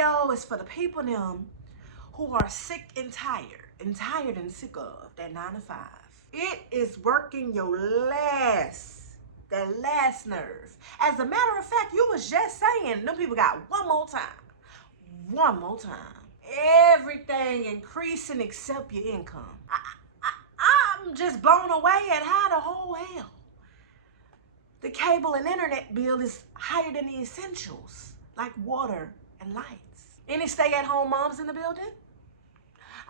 video is for the people them who are sick and tired and sick of that 9 to 5. It is working your that last nerve. As a matter of fact, you was just saying them people got one more time. Everything increasing except your income. I'm just blown away at how the whole hell the cable and internet bill is higher than the essentials like water and lights. Any stay-at-home moms in the building?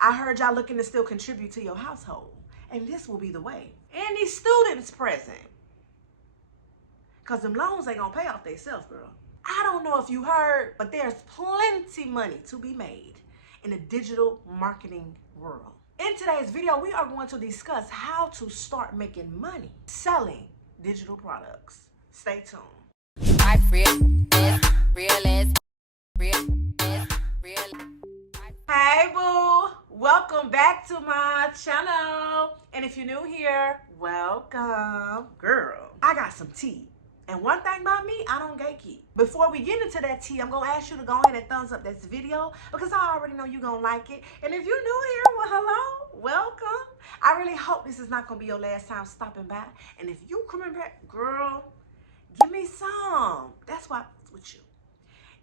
I heard y'all looking to still contribute to your household, and this will be the way. Any students present? Because them loans ain't gonna pay off themselves, girl. I don't know if you heard, but there's plenty money to be made in the digital marketing world. In today's video, we are going to discuss how to start making money selling digital products. Stay tuned. Hey boo, welcome back to my channel. And if you're new here, welcome. Girl, I got some tea. And one thing about me, I don't gatekeep. Before we get into that tea, I'm gonna ask you to go ahead and thumbs up this video because I already know you're gonna like it. And if you're new here, well, hello, welcome. I really hope this is not gonna be your last time stopping by. And if you coming back, girl, give me some. That's why it's with you.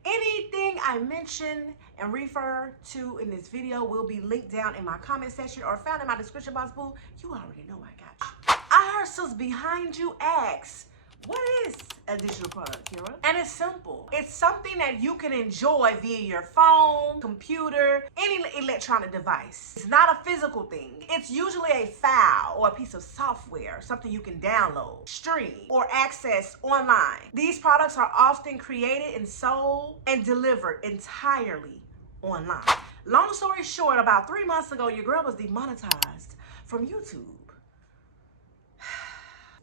Anything I mention and refer to in this video will be linked down in my comment section or found in my description box, boo. You already know I got you. I heard sis behind you ask, what is a digital product, Kira? And it's simple. It's something that you can enjoy via your phone, computer, any electronic device. It's not a physical thing. It's usually a file or a piece of software, something you can download, stream, or access online. These products are often created and sold and delivered entirely online. Long story short, about 3 months ago, your girl was demonetized from YouTube.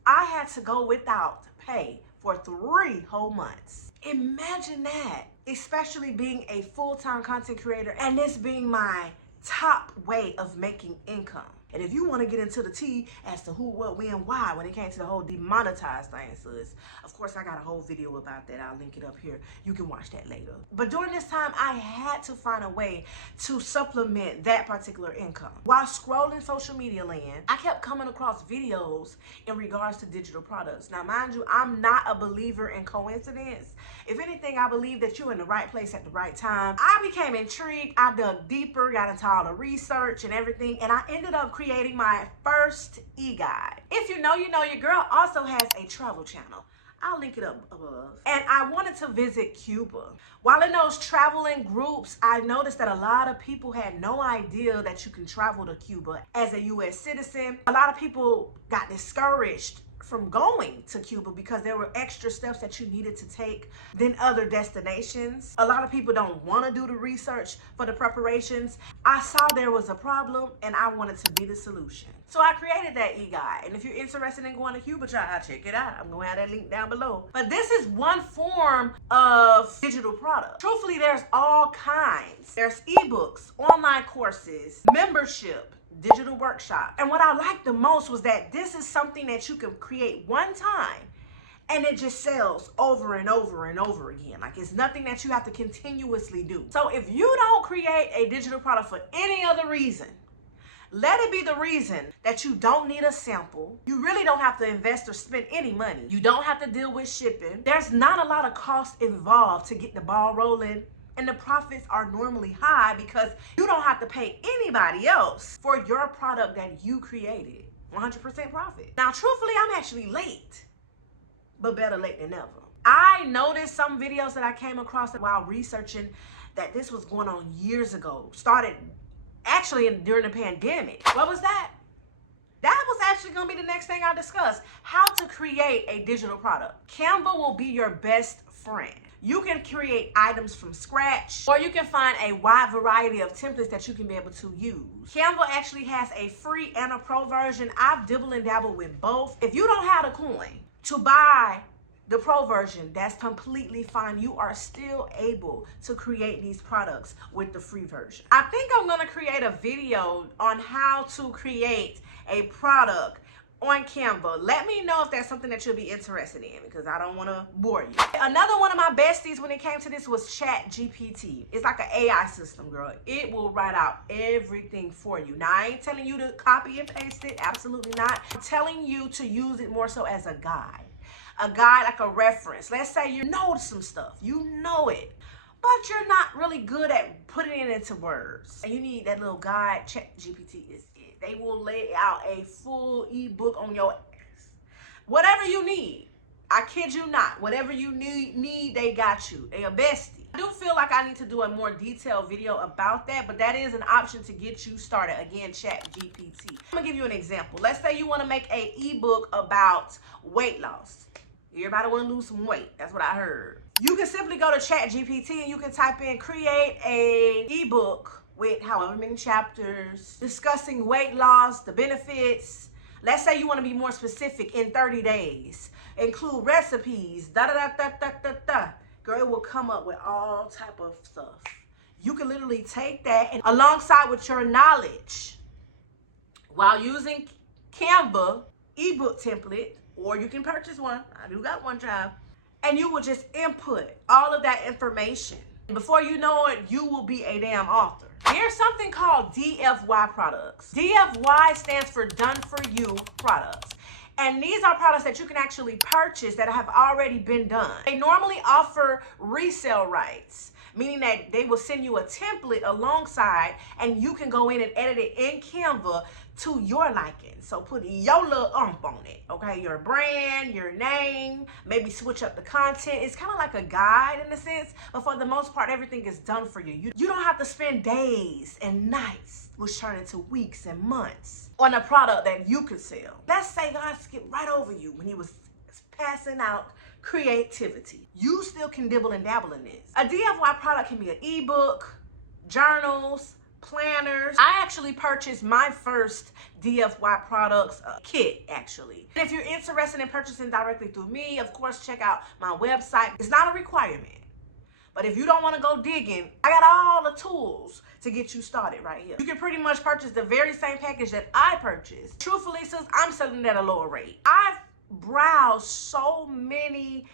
I had to go without pay for 3 whole months. Imagine that, especially being a full-time content creator and this being my top way of making income. And if you want to get into the tea as to who, what, when, why, when it came to the whole demonetized thing, sis, of course I got a whole video about that. I'll link it up here. You can watch that later. But during this time, I had to find a way to supplement that particular income. While scrolling social media land, I kept coming across videos in regards to digital products. Now, mind you, I'm not a believer in coincidence. If anything, I believe that you're in the right place at the right time. I became intrigued. I dug deeper, got into all the research and everything, and I ended up creating my first e-guide. If you know, your girl also has a travel channel. I'll link it up above. And I wanted to visit Cuba. While in those traveling groups, I noticed that a lot of people had no idea that you can travel to Cuba as a U.S. citizen. A lot of people got discouraged from going to Cuba because there were extra steps that you needed to take than other destinations. A lot of people don't want to do the research for the preparations. I saw there was a problem and I wanted to be the solution. So I created that e-guide. And if you're interested in going to Cuba, try check it out. I'm going to have that link down below. But this is one form of digital product. Truthfully, there's all kinds. There's ebooks, online courses, membership, digital workshop. And what I liked the most was that this is something that you can create one time and it just sells over and over and over again. Like it's nothing that you have to continuously do. So if you don't create a digital product for any other reason, let it be the reason that you don't need a sample. You really don't have to invest or spend any money. You don't have to deal with shipping. There's not a lot of cost involved to get the ball rolling. And the profits are normally high because you don't have to pay anybody else for your product that you created. 100% profit. Now, truthfully, I'm actually late, but better late than never. I noticed some videos that I came across while researching that this was going on years ago. Started actually during the pandemic. What was that? That was actually going to be the next thing I discuss. How to create a digital product. Canva will be your best friend. You can create items from scratch, or you can find a wide variety of templates that you can be able to use. Canva actually has a free and a pro version. I've dibbled and dabbled with both. If you don't have the coin to buy the pro version, that's completely fine. You are still able to create these products with the free version. I think I'm gonna create a video on how to create a product on Canva. Let me know if that's something that you'll be interested in, because I don't want to bore you. Another one of my besties when it came to this was ChatGPT. It's like an AI system, girl. It will write out everything for you. Now, I ain't telling you to copy and paste it. Absolutely not. I'm telling you to use it more so as a guide. A guide, like a reference. Let's say you know some stuff. You know it, but you're not really good at putting it into words. And you need that little guide. ChatGPT is it. They will lay out a full ebook on your ass. Whatever you need, I kid you not, whatever you need, they got you. They a bestie. I do feel like I need to do a more detailed video about that, but that is an option to get you started. Again, ChatGPT. I'm gonna give you an example. Let's say you wanna make an ebook about weight loss. Everybody wanna lose some weight. That's what I heard. You can simply go to ChatGPT and you can type in create a ebook with however many chapters discussing weight loss, the benefits. Let's say you want to be more specific in 30 days. Include recipes, da-da-da-da-da-da-da. Girl, it will come up with all type of stuff. You can literally take that and alongside with your knowledge while using Canva ebook template, or you can purchase one. I do got one, child. And you will just input all of that information. Before you know it, you will be a damn author. There's something called DFY products. DFY stands for done for you products. And these are products that you can actually purchase that have already been done. They normally offer resale rights, meaning that they will send you a template alongside and you can go in and edit it in Canva to your liking. So put your little ump on it, okay? Your brand, your name, maybe switch up the content. It's kind of like a guide in a sense, but for the most part, everything is done for you. You don't have to spend days and nights, which turn into weeks and months, on a product that you could sell. Let's say God skipped right over you when he was passing out creativity. You still can dibble and dabble in this. A DFY product can be an ebook, journals, planners. I actually purchased my first DFY products kit, actually. And if you're interested in purchasing directly through me, of course, check out my website. It's not a requirement. But if you don't want to go digging, I got all the tools to get you started right here. You can pretty much purchase the very same package that I purchased. Truthfully, sis, I'm selling it at a lower rate. I've browsed so many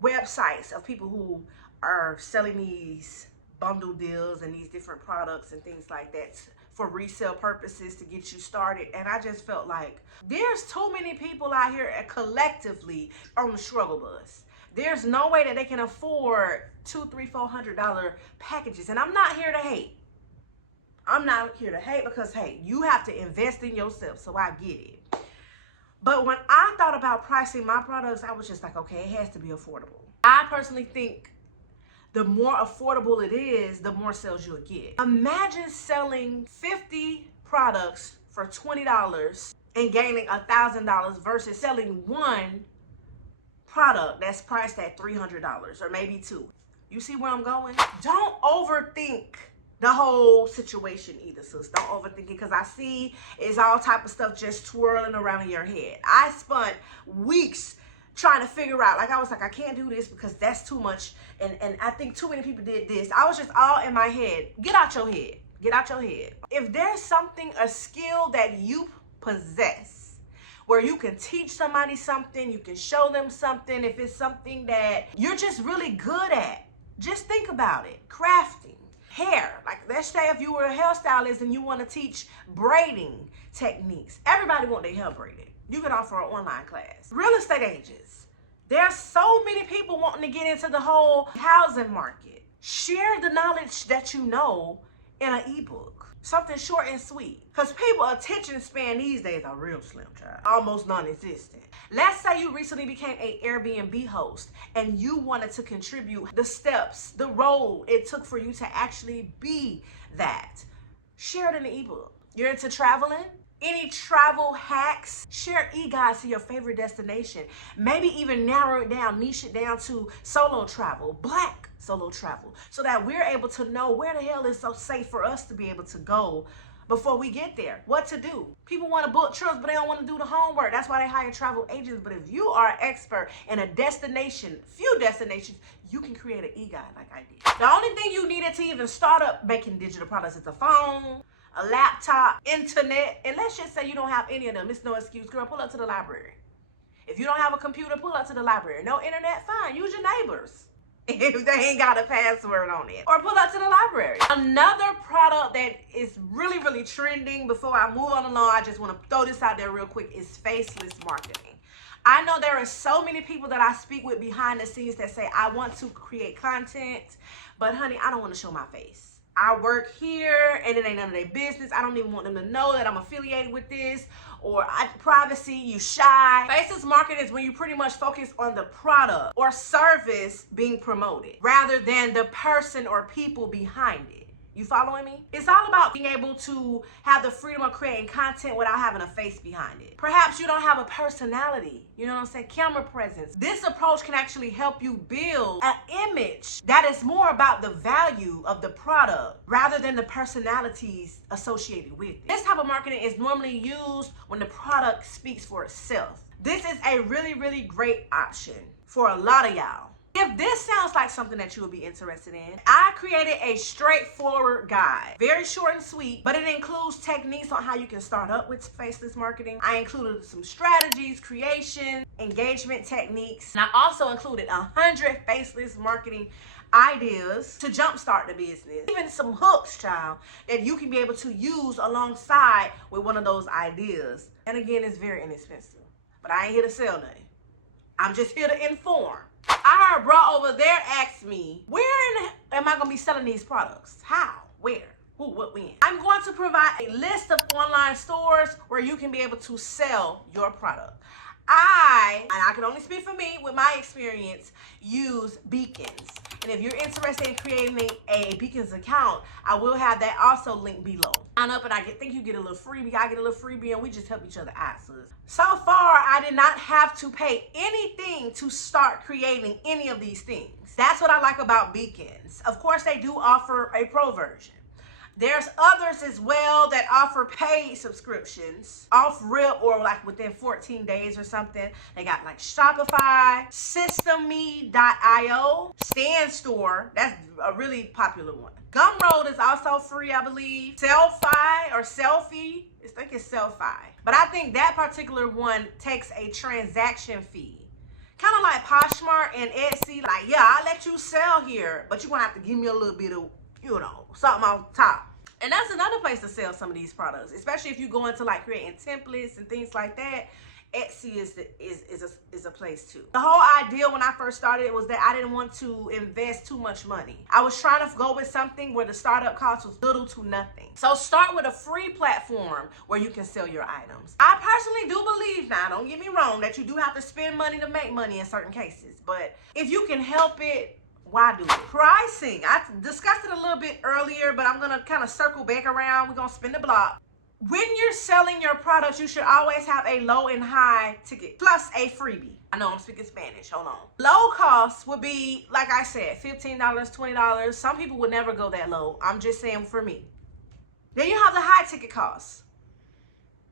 websites of people who are selling these bundle deals and these different products and things like that for resale purposes to get you started. And I just felt like there's too many people out here collectively on the struggle bus. There's no way that they can afford $200, $300, $400 packages. And I'm not here to hate. I'm not here to hate because, hey, you have to invest in yourself. So I get it. But when I thought about pricing my products, I was just like, okay, it has to be affordable. I personally think the more affordable it is, the more sales you'll get. Imagine selling 50 products for $20 and gaining $1,000 versus selling one product that's priced at $300 or maybe two. You see where I'm going? Don't overthink the whole situation either, sis. Don't overthink it, because I see it's all type of stuff just twirling around in your head. I spent weeks trying to figure out, like I was like, I can't do this because that's too much, and I think too many people did this. I was just all in my head. Get out your head. Get out your head. If there's something, a skill that you possess, where you can teach somebody something, you can show them something, if it's something that you're just really good at, just think about it. Crafting, hair. Like, let's say if you were a hairstylist and you want to teach braiding techniques. Everybody want their hair braided. You can offer an online class. Real estate agents. There's so many people wanting to get into the whole housing market. Share the knowledge that you know in an ebook. Something short and sweet. Because people attention span these days are real slim, child. Almost non-existent. Let's say you recently became an Airbnb host and you wanted to contribute the steps, the role it took for you to actually be that. Share it in the ebook. You're into traveling? Any travel hacks? Share e-guides to your favorite destination. Maybe even narrow it down, niche it down to solo travel, Black solo travel, so that we're able to know where the hell is so safe for us to be able to go before we get there. What to do. People want to book trips, but they don't want to do the homework. That's why they hire travel agents. But if you are an expert in a destination, few destinations, you can create an e-guide like I did. The only thing you needed to even start up making digital products is a phone, a laptop, internet, and let's just say you don't have any of them. It's no excuse. Girl, pull up to the library. If you don't have a computer, pull up to the library. No internet, fine. Use your neighbors if they ain't got a password on it. Or pull up to the library. Another product that is really, really trending, before I move on along, I just want to throw this out there real quick, is Faceless Marketing. I know there are so many people that I speak with behind the scenes that say, I want to create content, but honey, I don't want to show my face. I work here and it ain't none of their business. I don't even want them to know that I'm affiliated with this, or privacy, you shy. Faceless marketing is when you pretty much focus on the product or service being promoted rather than the person or people behind it. You following me? It's all about being able to have the freedom of creating content without having a face behind it. Perhaps you don't have a personality, you know what I'm saying? Camera presence. This approach can actually help you build an image that is more about the value of the product rather than the personalities associated with it. This type of marketing is normally used when the product speaks for itself. This is a really, really great option for a lot of y'all. If this sounds like something that you would be interested in, I created a straightforward guide. Very short and sweet, but it includes techniques on how you can start up with faceless marketing. I included some strategies, creation, engagement techniques, and I also included 100 faceless marketing ideas to jumpstart the business. Even some hooks, child, that you can be able to use alongside with one of those ideas. And again, it's very inexpensive, but I ain't here to sell nothing. I'm just here to inform. I heard bro over there ask me, where am I going to be selling these products? How? Where? Who? What? When? I'm going to provide a list of online stores where you can be able to sell your product. I can only speak for me with my experience, use Beacons. And if you're interested in creating a Beacons account, I will have that also linked below. Sign up and I think you get a little freebie. I get a little freebie and we just help each other out, sis. So far, I did not have to pay anything to start creating any of these things. That's what I like about Beacons. Of course, they do offer a pro version. There's others as well that offer paid subscriptions off rip or like within 14 days or something. They got like Shopify, Systeme.io, Stand Store. That's a really popular one. Gumroad is also free, I believe. Selfie or Selfie. I think it's Selfie. But I think that particular one takes a transaction fee. Kind of like Poshmark and Etsy. Like, yeah, I'll let you sell here, but you're going to have to give me a little bit of, you know, something on top. And that's another place to sell some of these products, especially if you go into like creating templates and things like that. Etsy is a place too. The whole idea when I first started was that I didn't want to invest too much money. I was trying to go with something where the startup cost was little to nothing. So start with a free platform where you can sell your items. I personally do believe, now don't get me wrong, that you do have to spend money to make money in certain cases. But if you can help it, why do it? Pricing. I discussed it a little bit earlier, but I'm going to kind of circle back around. We're going to spin the block. When you're selling your products, you should always have a low and high ticket plus a freebie. I know I'm speaking Spanish. Hold on. Low cost would be, like I said, $15, $20. Some people would never go that low. I'm just saying for me. Then you have the high ticket costs,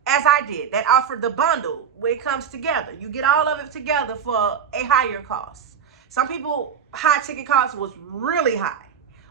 as I did, that offered the bundle where it comes together. You get all of it together for a higher cost. Some people, high ticket costs was really high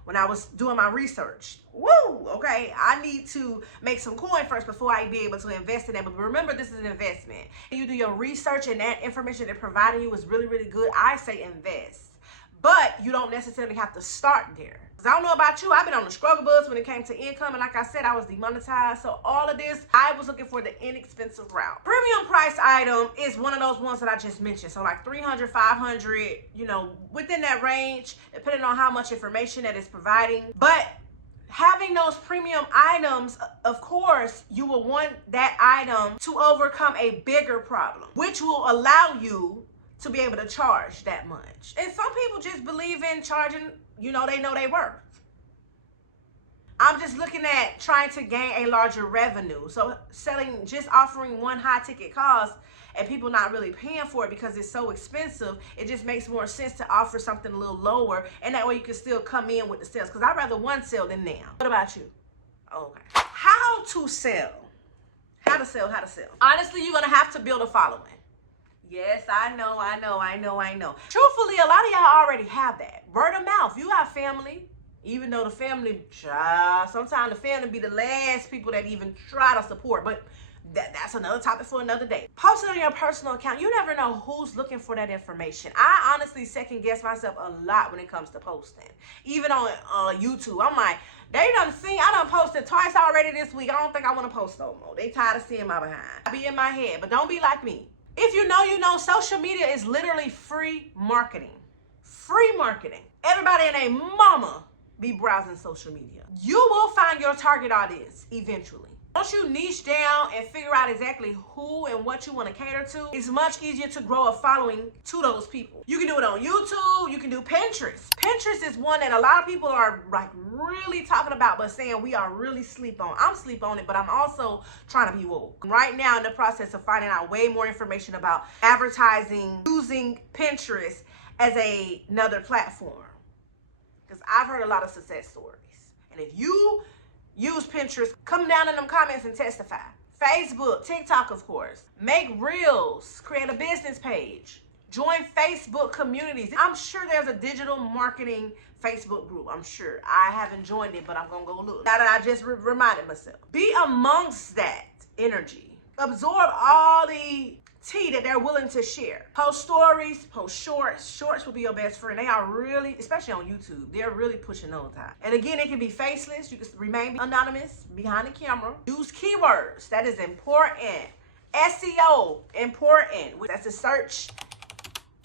when I was doing my research. Woo, okay, I need to make some coin first before I be able to invest in it. But remember, this is an investment. You do your research and that information they're providing you is really, really good. I say invest. But you don't necessarily have to start there. Because I don't know about you, I've been on the struggle bus when it came to income. And like I said, I was demonetized. So all of this, I was looking for the inexpensive route. Premium price item is one of those ones that I just mentioned. So like $300, $500, you know, within that range, depending on how much information that it's providing. But having those premium items, of course, you will want that item to overcome a bigger problem, which will allow you to be able to charge that much. And some people just believe in charging, you know they worth. I'm just looking at trying to gain a larger revenue. So just offering one high ticket cost and people not really paying for it because it's so expensive, it just makes more sense to offer something a little lower, and that way you can still come in with the sales. Because I'd rather one sell than now. What about you? Okay. How to sell. How to sell. Honestly, you're gonna have to build a following. Yes, I know. Truthfully, a lot of y'all already have that. Word of mouth. You have family. Even though the family, sometimes the family be the last people that even try to support. But that's another topic for another day. Post it on your personal account. You never know who's looking for that information. I honestly second guess myself a lot when it comes to posting. Even on YouTube, I'm like, they done seen, I done posted twice already this week. I don't think I want to post no more. They tired of seeing my behind. I be in my head, but don't be like me. If you know, social media is literally free marketing. Free marketing. Everybody and their mama be browsing social media. You will find your target audience eventually. Once you niche down and figure out exactly who and what you want to cater to, it's much easier to grow a following to those people. You can do it on YouTube. You can do Pinterest. Pinterest is one that a lot of people are like really talking about, but saying we are really sleep on. I'm sleep on it, but I'm also trying to be woke. Right now in the process of finding out way more information about advertising, using Pinterest as another platform. Because I've heard a lot of success stories. And if you use Pinterest, come down in them comments and testify. Facebook, TikTok, of course. Make reels, create a business page. Join Facebook communities. I'm sure there's a digital marketing Facebook group. I'm sure. I haven't joined it, but I'm going to go look. Now that I just reminded myself. Be amongst that energy. Absorb all the tea that they're willing to share. Post stories, post shorts. Shorts will be your best friend. They are really, especially on YouTube, they're really pushing those out. And again, it can be faceless. You can remain anonymous behind the camera. Use keywords. That is important. SEO, important. That's a search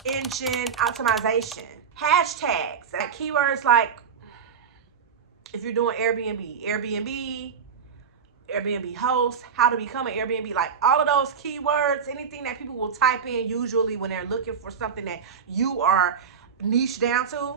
engine optimization. Hashtags. Like keywords like, if you're doing Airbnb host, how to become an Airbnb, like all of those keywords, anything that people will type in usually when they're looking for something that you are niche down to,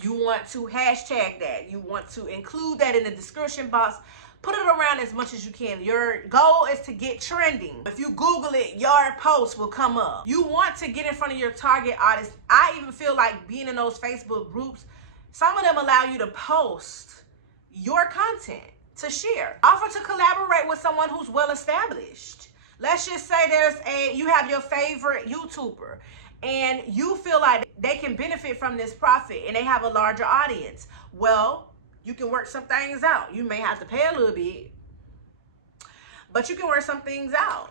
you want to hashtag that. You want to include that in the description box. Put it around as much as you can. Your goal is to get trending. If you Google it, your post will come up. You want to get in front of your target audience. I even feel like being in those Facebook groups, some of them allow you to post your content to share. Offer to collaborate with someone who's well established. Let's just say you have your favorite YouTuber and you feel like they can benefit from this profit and they have a larger audience. Well, you can work some things out. You may have to pay a little bit, but you can work some things out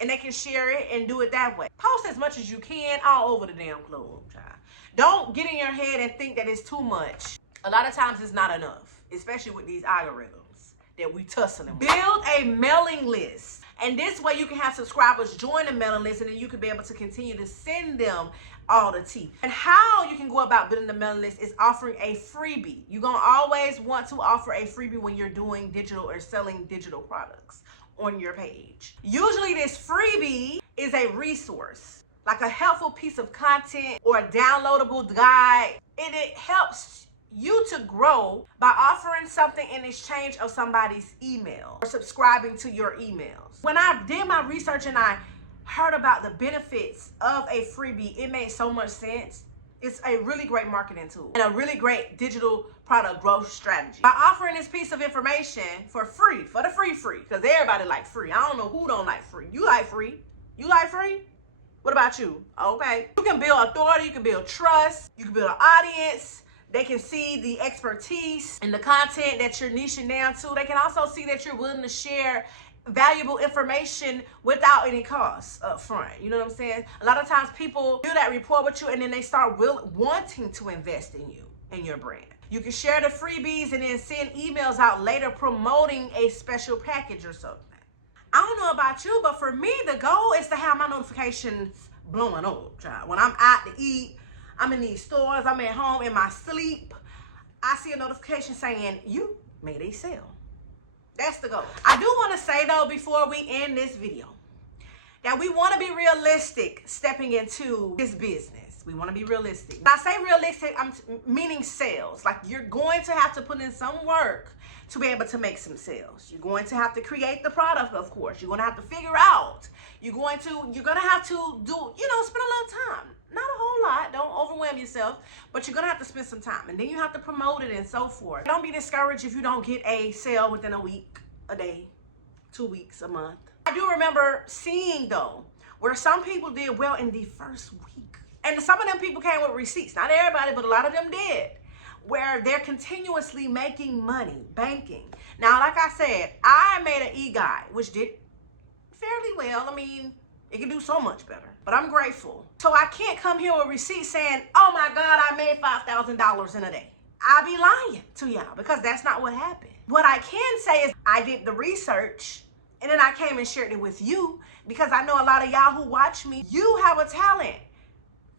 and they can share it and do it that way. Post as much as you can all over the damn globe, child. Don't get in your head and think that it's too much. A lot of times it's not enough, especially with these algorithms that we tussling with. Build a mailing list. And this way you can have subscribers join the mailing list and then you can be able to continue to send them all the tea. And how you can go about building the mailing list is offering a freebie. You're going to always want to offer a freebie when you're doing digital or selling digital products on your page. Usually this freebie is a resource, like a helpful piece of content or a downloadable guide. And it helps you to grow by offering something in exchange of somebody's email or subscribing to your emails. When I did my research and I heard about the benefits of a freebie, it made so much sense. It's a really great marketing tool and a really great digital product growth strategy. By offering this piece of information for free, for the free, because everybody like free. I don't know who don't like free. You like free? You like free? What about you? Okay. You can build authority, you can build trust, you can build an audience. They can see the expertise and the content that you're niching down to. They can also see that you're willing to share valuable information without any cost up front. You know what I'm saying? A lot of times people do that rapport with you and then they start wanting to invest in you and your brand. You can share the freebies and then send emails out later promoting a special package or something. I don't know about you, but for me, the goal is to have my notifications blowing up, child. When I'm out to eat, I'm in these stores, I'm at home in my sleep, I see a notification saying, you made a sale. That's the goal. I do want to say though, before we end this video, that we want to be realistic stepping into this business. We want to be realistic. When I say realistic, I'm meaning sales. Like you're going to have to put in some work to be able to make some sales. You're going to have to create the product, of course. You're going to have to figure out. You're going to have to do, spend a little time. Not a whole lot. Don't overwhelm yourself, but you're going to have to spend some time. And then you have to promote it and so forth. Don't be discouraged if you don't get a sale within a week, a day, 2 weeks, a month. I do remember seeing, though, where some people did well in the first week. And some of them people came with receipts. Not everybody, but a lot of them did. where they're continuously making money, banking. Now, like I said, I made an e-guide, which did fairly well. I mean, it can do so much better, but I'm grateful. So I can't come here with receipts saying, oh my God, I made $5,000 in a day. I'll be lying to y'all because that's not what happened. What I can say is I did the research and then I came and shared it with you because I know a lot of y'all who watch me, you have a talent.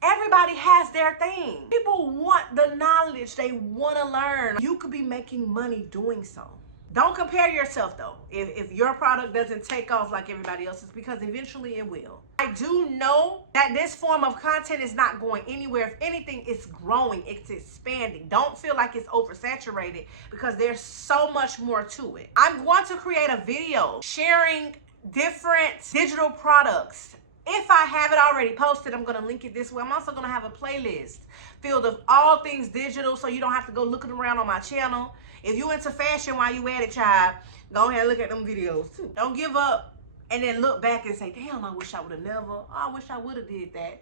Everybody has their thing. People want the knowledge. They want to learn. You could be making money doing so. Don't compare yourself though. If your product doesn't take off like everybody else's, because eventually it will. I do know that this form of content is not going anywhere. If anything, it's growing, it's expanding. Don't feel like it's oversaturated because there's so much more to it. I'm going to create a video sharing different digital products. If I have it already posted, I'm going to link it this way. I'm also going to have a playlist filled of all things digital so you don't have to go looking around on my channel. If you into fashion while you at it, child, go ahead and look at them videos too. Don't give up and then look back and say, damn, I wish I would have never. Oh, I wish I would have did that.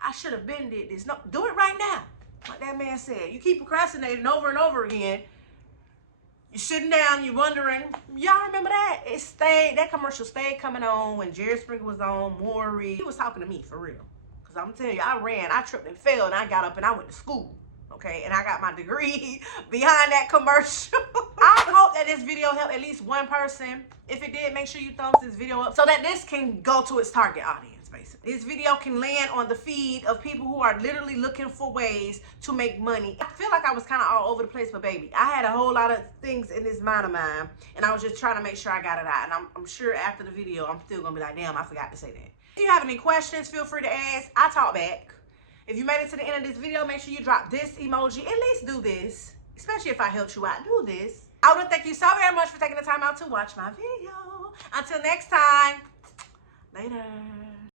I should have been did this. No, do it right now. Like that man said. You keep procrastinating over and over again. You're sitting down, you're wondering. Y'all remember that? That commercial stayed coming on when Jerry Springer was on, Maury. He was talking to me for real. Because I'm telling you, I tripped and fell, and I got up and I went to school. Okay, and I got my degree behind that commercial. I hope that this video helped at least one person. If it did, make sure you thumbs this video up so that this can go to its target audience, basically. This video can land on the feed of people who are literally looking for ways to make money. I feel like I was kind of all over the place, but baby, I had a whole lot of things in this mind of mine, and I was just trying to make sure I got it out. And I'm sure after the video, I'm still going to be like, damn, I forgot to say that. If you have any questions, feel free to ask. I talk back. If you made it to the end of this video, make sure you drop this emoji. At least do this, especially if I helped you out. Do this. I want to thank you so very much for taking the time out to watch my video. Until next time, later.